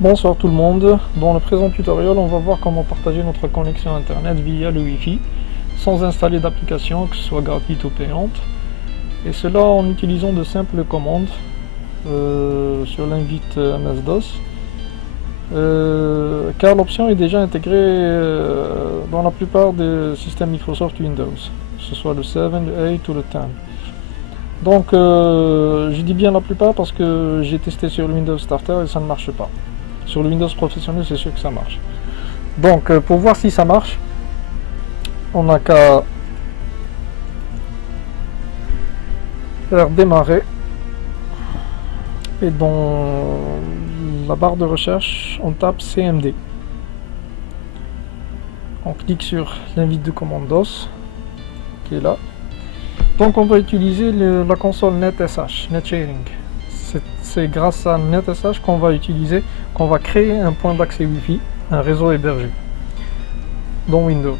Bonsoir tout le monde, dans le présent tutoriel on va voir comment partager notre connexion internet via le Wi-Fi sans installer d'application, que ce soit gratuite ou payante, et cela en utilisant de simples commandes sur l'invite MS-DOS, car l'option est déjà intégrée dans la plupart des systèmes Microsoft Windows, que ce soit le 7, le 8 ou le 10. Donc je dis bien la plupart parce que j'ai testé sur le Windows Starter et ça ne marche pas. Sur le Windows professionnel c'est sûr que ça marche. Donc pour voir si ça marche, on n'a qu'à faire démarrer et dans la barre de recherche on tape CMD. On clique sur l'invite de commande DOS qui est là. Donc on va utiliser la console NetSH, NetSharing. C'est grâce à NetSH qu'on va créer un point d'accès Wi-Fi, un réseau hébergé dans Windows.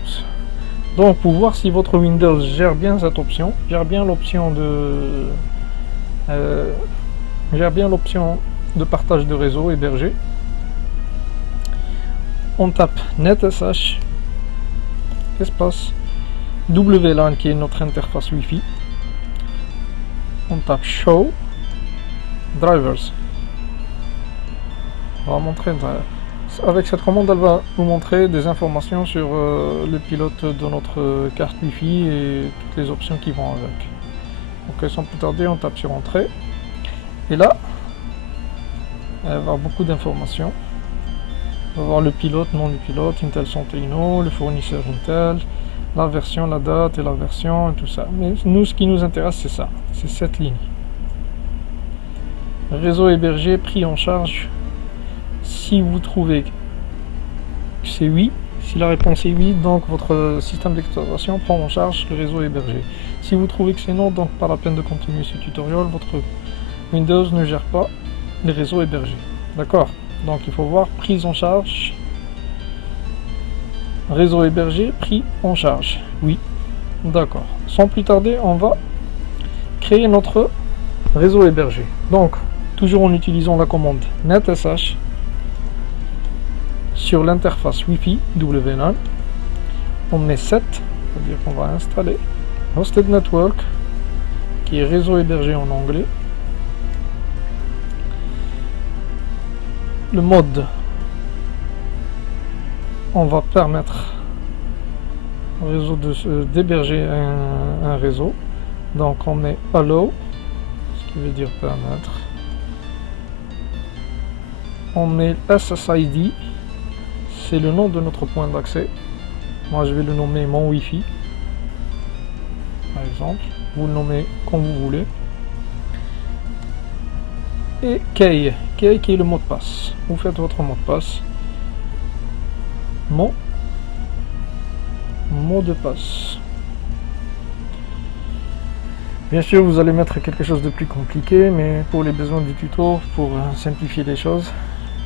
Donc pour voir si votre Windows gère bien cette option, gère bien l'option de partage de réseau hébergé, on tape NetSH espace WLAN qui est notre interface Wi-Fi. On tape Show Drivers. On va montrer avec cette commande, elle va vous montrer des informations sur le pilote de notre carte Wi-Fi et toutes les options qui vont avec. Donc sans plus tarder, on tape sur Entrée. Et là, elle va avoir beaucoup d'informations. On va voir le pilote, nom du pilote, Intel Centeno, le fournisseur Intel, la version, la date et la version et tout ça. Mais nous, ce qui nous intéresse, c'est ça, c'est cette ligne. Réseau hébergé pris en charge. Si vous trouvez que c'est oui, si la réponse est oui, donc votre système d'exploitation prend en charge le réseau hébergé. Si vous trouvez que c'est non, donc pas la peine de continuer ce tutoriel, votre Windows ne gère pas les réseaux hébergés. D'accord? Donc il faut voir prise en charge. Réseau hébergé pris en charge. Oui. D'accord. Sans plus tarder, on va créer notre réseau hébergé. Donc, toujours en utilisant la commande NetSH sur l'interface Wi-Fi WLAN, on met 7, c'est-à-dire qu'on va installer Hosted Network, qui est réseau hébergé en anglais. Le mode, on va permettre au réseau d'héberger un réseau. Donc on met Allow, ce qui veut dire permettre. On met SSID, c'est le nom de notre point d'accès. Moi je vais le nommer mon Wi-Fi, par exemple. Vous le nommez comme vous voulez. Et Key qui est le mot de passe. Vous faites votre mot de passe. Mot de passe. Bien sûr, vous allez mettre quelque chose de plus compliqué, mais pour les besoins du tuto, pour simplifier les choses,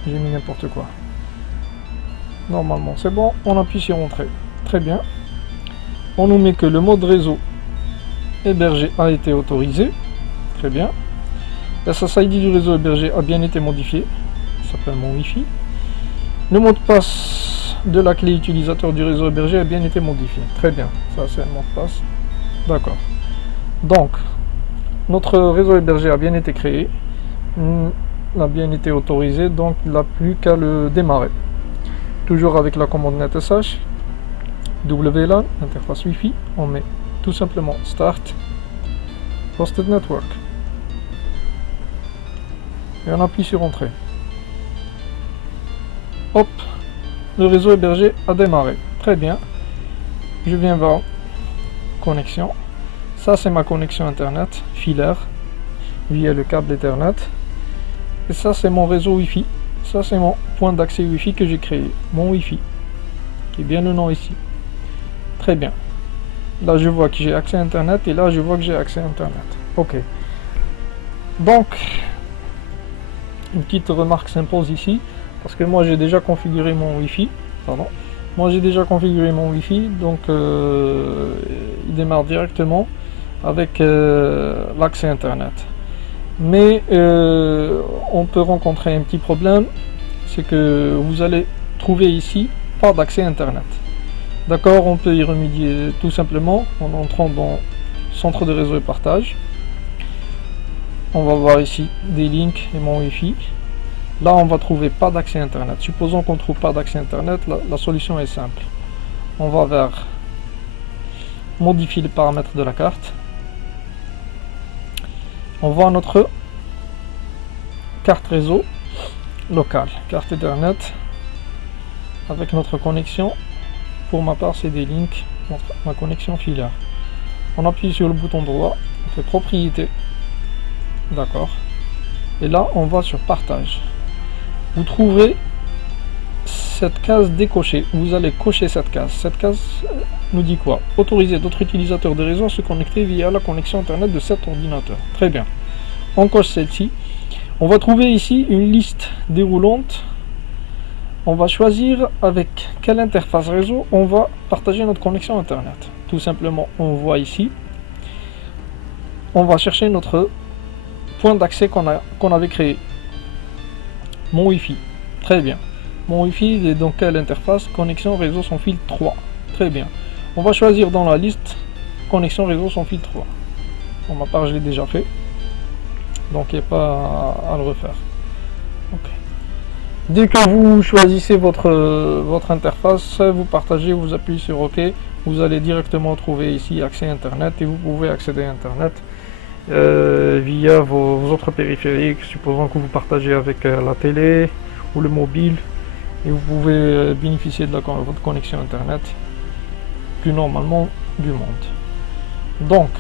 j'ai mis n'importe quoi. Normalement, c'est bon. On appuie sur Entrée. Très bien. On nous met que le mode réseau hébergé a été autorisé. Très bien. La SSID du réseau hébergé a bien été modifié. Ça s'appelle mon Wi-Fi. Le mot de passe de la clé utilisateur du réseau hébergé a bien été modifié. Très bien. Ça, c'est le mot de passe. D'accord. Donc, notre réseau hébergé a bien été créé. A bien été autorisé. Donc, il n'a plus qu'à le démarrer. Toujours avec la commande NetSH. WLAN, interface Wi-Fi. On met tout simplement Start. Hosted Network. Et on appuie sur Entrée. Hop, le réseau hébergé a démarré. Très bien. Je viens voir connexion. Ça c'est ma connexion internet filaire via le câble Ethernet. Et ça c'est mon réseau Wi-Fi. Ça c'est mon point d'accès Wi-Fi que j'ai créé. Mon Wi-Fi. Qui est bien le nom ici. Très bien. Là je vois que j'ai accès à internet et là je vois que j'ai accès à internet. Ok. Donc une petite remarque s'impose ici, parce que moi j'ai déjà configuré mon Wi-Fi, donc il démarre directement avec l'accès internet. Mais on peut rencontrer un petit problème c'est que vous allez trouver ici pas d'accès internet. D'accord, on peut y remédier tout simplement en entrant dans centre de réseau et partage. On va voir ici des links et mon Wi-Fi. Là, on va trouver pas d'accès internet. Supposons qu'on trouve pas d'accès internet, la solution est simple. On va vers modifier les paramètres de la carte. On va à notre carte réseau locale, carte Ethernet avec notre connexion. Pour ma part, c'est des links, ma connexion filaire. On appuie sur le bouton droit, on fait propriété. D'accord. Et là, on va sur partage. Vous trouverez cette case décochée. Vous allez cocher cette case. Cette case nous dit quoi? Autoriser d'autres utilisateurs de réseau à se connecter via la connexion internet de cet ordinateur. Très bien. On coche celle-ci. On va trouver ici une liste déroulante. On va choisir avec quelle interface réseau on va partager notre connexion internet. Tout simplement, on voit ici. On va chercher notre point d'accès qu'on avait créé. Mon Wi-Fi. Très bien. Mon Wi-Fi est dans quelle interface? Connexion réseau sans fil 3. Très bien. On va choisir dans la liste connexion réseau sans fil 3. Pour ma part, je l'ai déjà fait. Donc, il n'y a pas à le refaire. Okay. Dès que vous choisissez votre interface, vous partagez, vous appuyez sur OK. Vous allez directement trouver ici accès Internet et vous pouvez accéder à Internet via vos autres périphériques. Supposons que vous partagez avec la télé ou le mobile. Et vous pouvez bénéficier de votre connexion internet plus normalement du monde. Donc,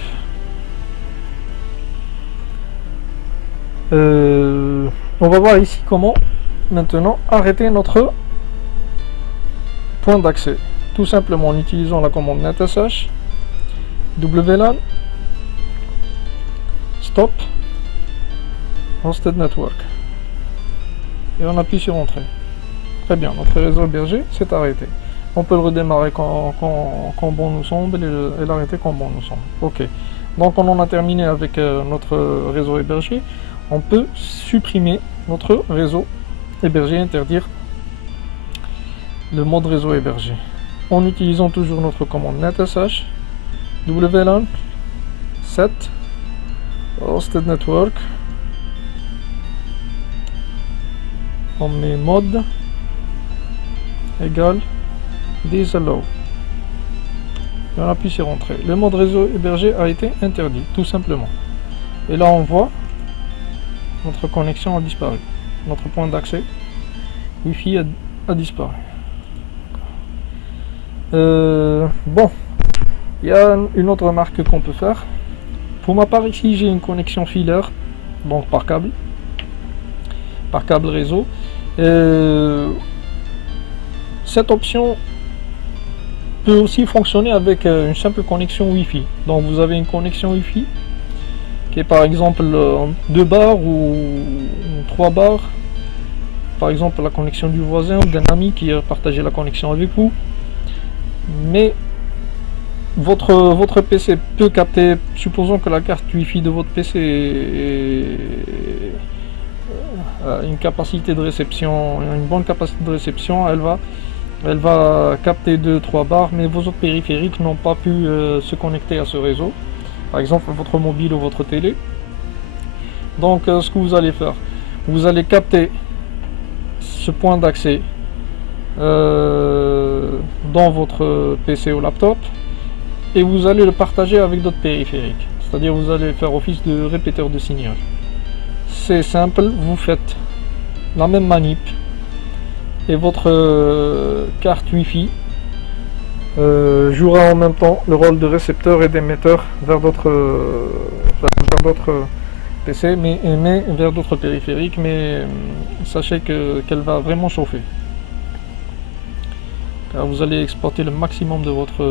on va voir ici comment maintenant arrêter notre point d'accès. Tout simplement en utilisant la commande netsh WLAN stop hosted network et on appuie sur entrée. Très bien, notre réseau hébergé s'est arrêté. On peut le redémarrer quand bon nous semble et l'arrêter quand bon nous semble. Ok. Donc on en a terminé avec notre réseau hébergé. On peut supprimer notre réseau hébergé, interdire le mode réseau hébergé. En utilisant toujours notre commande netsh WLAN set hosted network. On met mode égale disallow. Et on appuie sur entrée. Le mode réseau hébergé a été interdit, tout simplement. Et là on voit notre connexion a disparu. Notre point d'accès Wi-Fi a disparu. Bon, il y a une autre remarque qu'on peut faire. Pour ma part ici j'ai une connexion filaire, donc par câble réseau. Cette option peut aussi fonctionner avec une simple connexion Wi-Fi. Donc vous avez une connexion Wi-Fi qui est par exemple 2 barres ou 3 barres. Par exemple la connexion du voisin ou d'un ami qui a partagé la connexion avec vous. Mais votre PC peut capter, supposons que la carte Wi-Fi de votre PC a une capacité de réception, une bonne capacité de réception, elle va capter 2-3 barres, mais vos autres périphériques n'ont pas pu se connecter à ce réseau. Par exemple votre mobile ou votre télé. Donc ce que vous allez faire, vous allez capter ce point d'accès dans votre PC ou laptop et vous allez le partager avec d'autres périphériques. C'est-à-dire vous allez faire office de répéteur de signal. C'est simple, vous faites la même manip et votre carte Wi-Fi jouera en même temps le rôle de récepteur et d'émetteur vers d'autres PC, mais vers d'autres périphériques, mais sachez qu'elle va vraiment chauffer. Car vous allez exporter le maximum de votre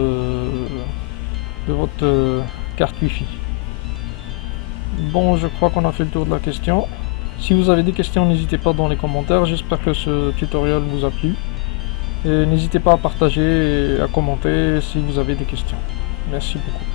carte Wi-Fi. Bon, je crois qu'on a fait le tour de la question. Si vous avez des questions, n'hésitez pas dans les commentaires. J'espère que ce tutoriel vous a plu. Et n'hésitez pas à partager et à commenter si vous avez des questions. Merci beaucoup.